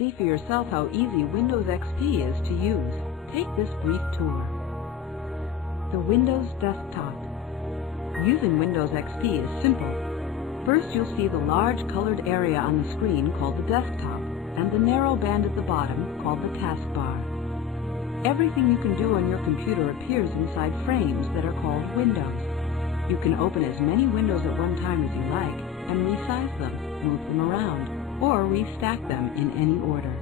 see for yourself how easy Windows XP is to use, take this brief tour. The Windows Desktop. Using Windows XP is simple. First, you'll see the large colored area on the screen called the desktop, and the narrow band at the bottom called the taskbar. Everything you can do on your computer appears inside frames that are called windows. You can open as many windows at one time as you like, and resize them, move them around, or restack them in any order.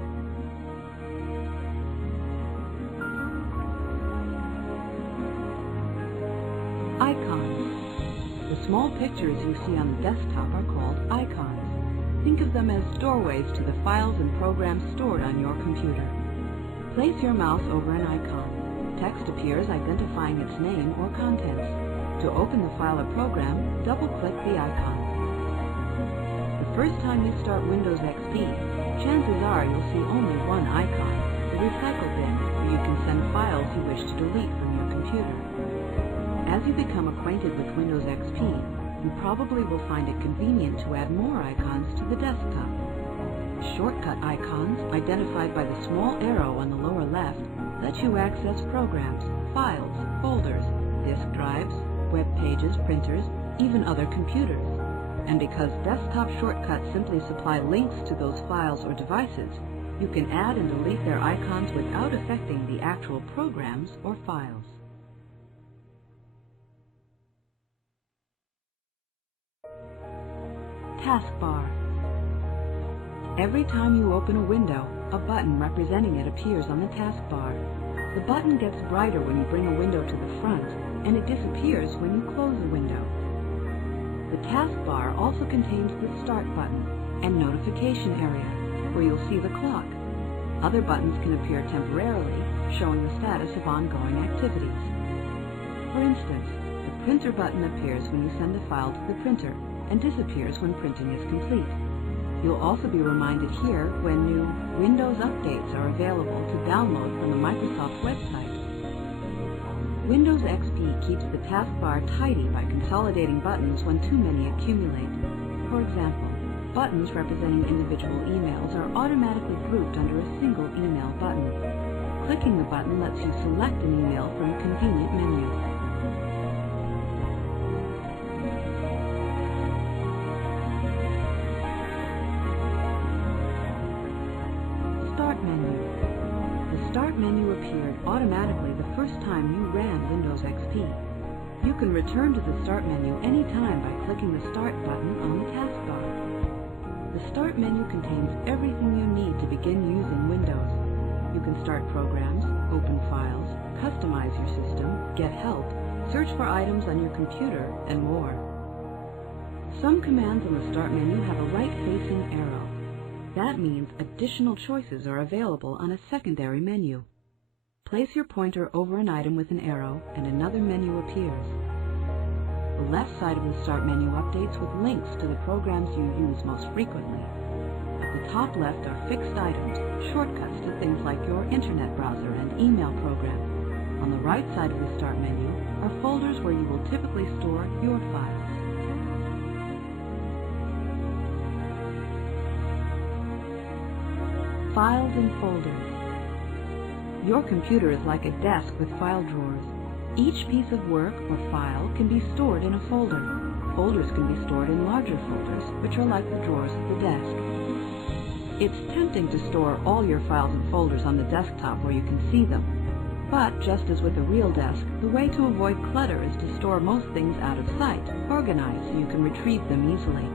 Icons. The small pictures you see on the desktop are called icons. Think of them as doorways to the files and programs stored on your computer. Place your mouse over an icon. Text appears identifying its name or contents. To open the file or program, double-click the icon. The first time you start Windows XP, chances are you'll see only one icon, the recycle bin, where you can send files you wish to delete from your computer. As you become acquainted with Windows XP, you probably will find it convenient to add more icons to the desktop. Shortcut icons, identified by the small arrow on the lower left, let you access programs, files, folders, disk drives, web pages, printers, even other computers. And because desktop shortcuts simply supply links to those files or devices, you can add and delete their icons without affecting the actual programs or files. Taskbar. Every time you open a window, a button representing it appears on the taskbar. The button gets brighter when you bring a window to the front, and it disappears when you close the window. The taskbar also contains the Start button and Notification area, where you'll see the clock. Other buttons can appear temporarily, showing the status of ongoing activities. For instance, the Printer button appears when you send a file to the printer and disappears when printing is complete. You'll also be reminded here when new Windows updates are available to download from the Microsoft website. Windows XP keeps the taskbar tidy by consolidating buttons when too many accumulate. For example, buttons representing individual emails are automatically grouped under a single email button. Clicking the button lets you select an email from a convenient menu. Start menu. The Start menu appeared automatically the first time you ran Windows XP. You can return to the Start menu anytime by clicking the Start button on the taskbar. The Start menu contains everything you need to begin using Windows. You can start programs, open files, customize your system, get help, search for items on your computer, and more. Some commands in the Start menu have a right-facing arrow. That means additional choices are available on a secondary menu. Place your pointer over an item with an arrow and another menu appears. The left side of the Start menu updates with links to the programs you use most frequently. At the top left are fixed items, shortcuts to things like your internet browser and email program. On the right side of the Start menu are folders where you will typically store your files. Files and folders. Your computer is like a desk with file drawers. Each piece of work or file can be stored in a folder. Folders can be stored in larger folders, which are like the drawers of the desk. It's tempting to store all your files and folders on the desktop where you can see them. But just as with a real desk, the way to avoid clutter is to store most things out of sight, organized so you can retrieve them easily.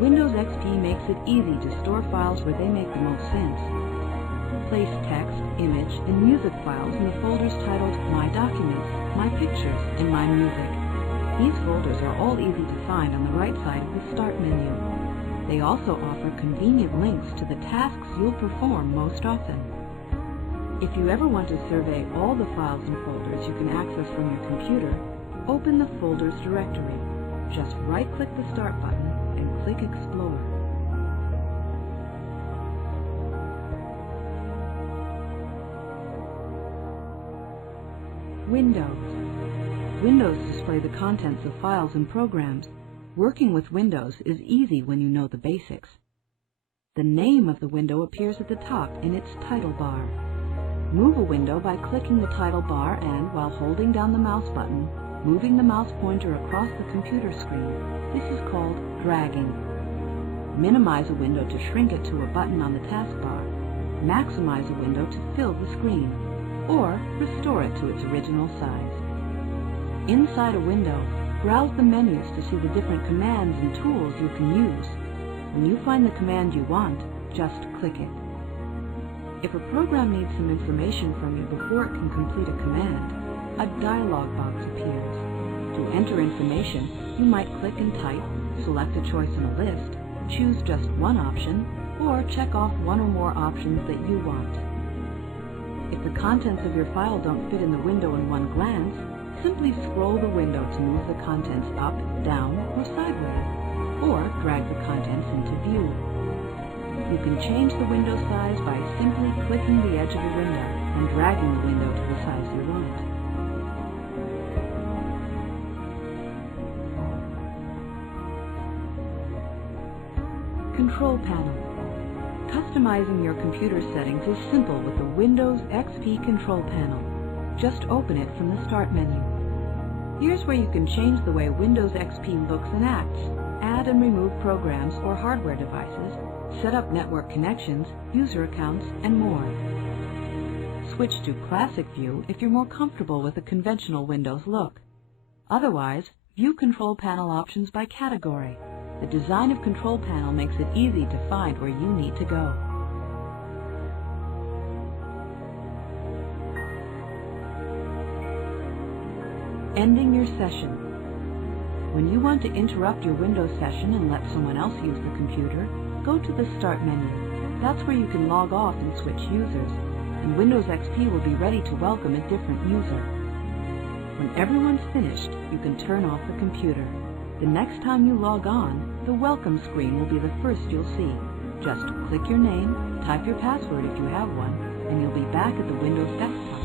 Windows XP makes it easy to store files where they make the most sense. Place text, image, and music files in the folders titled My Documents, My Pictures, and My Music. These folders are all easy to find on the right side of the Start menu. They also offer convenient links to the tasks you'll perform most often. If you ever want to survey all the files and folders you can access from your computer, open the Folders directory. Just right-click the Start button and click Explore. Windows. Windows display the contents of files and programs. Working with Windows is easy when you know the basics. The name of the window appears at the top in its title bar. Move a window by clicking the title bar and, while holding down the mouse button, moving the mouse pointer across the computer screen. This is called dragging. Minimize a window to shrink it to a button on the taskbar. Maximize a window to fill the screen, or restore it to its original size. Inside a window, browse the menus to see the different commands and tools you can use. When you find the command you want, just click it. If a program needs some information from you before it can complete a command, a dialog box appears. To enter information, you might click and type, select a choice in a list, choose just one option, or check off one or more options that you want. If the contents of your file don't fit in the window in one glance, simply scroll the window to move the contents up, down, or sideways, or drag the contents into view. You can change the window size by simply clicking the edge of the window and dragging the window to the size you want. Control panel. Customizing your computer settings is simple with the Windows XP control panel. Just open it from the Start menu. Here's where you can change the way Windows XP looks and acts, add and remove programs or hardware devices, set up network connections, user accounts, and more. Switch to Classic View if you're more comfortable with the conventional Windows look. Otherwise, view control panel options by category. The design of Control Panel makes it easy to find where you need to go. Ending your session. When you want to interrupt your Windows session and let someone else use the computer, go to the Start menu. That's where you can log off and switch users, and Windows XP will be ready to welcome a different user. When everyone's finished, you can turn off the computer. The next time you log on, the welcome screen will be the first you'll see. Just click your name, type your password if you have one, and you'll be back at the Windows desktop.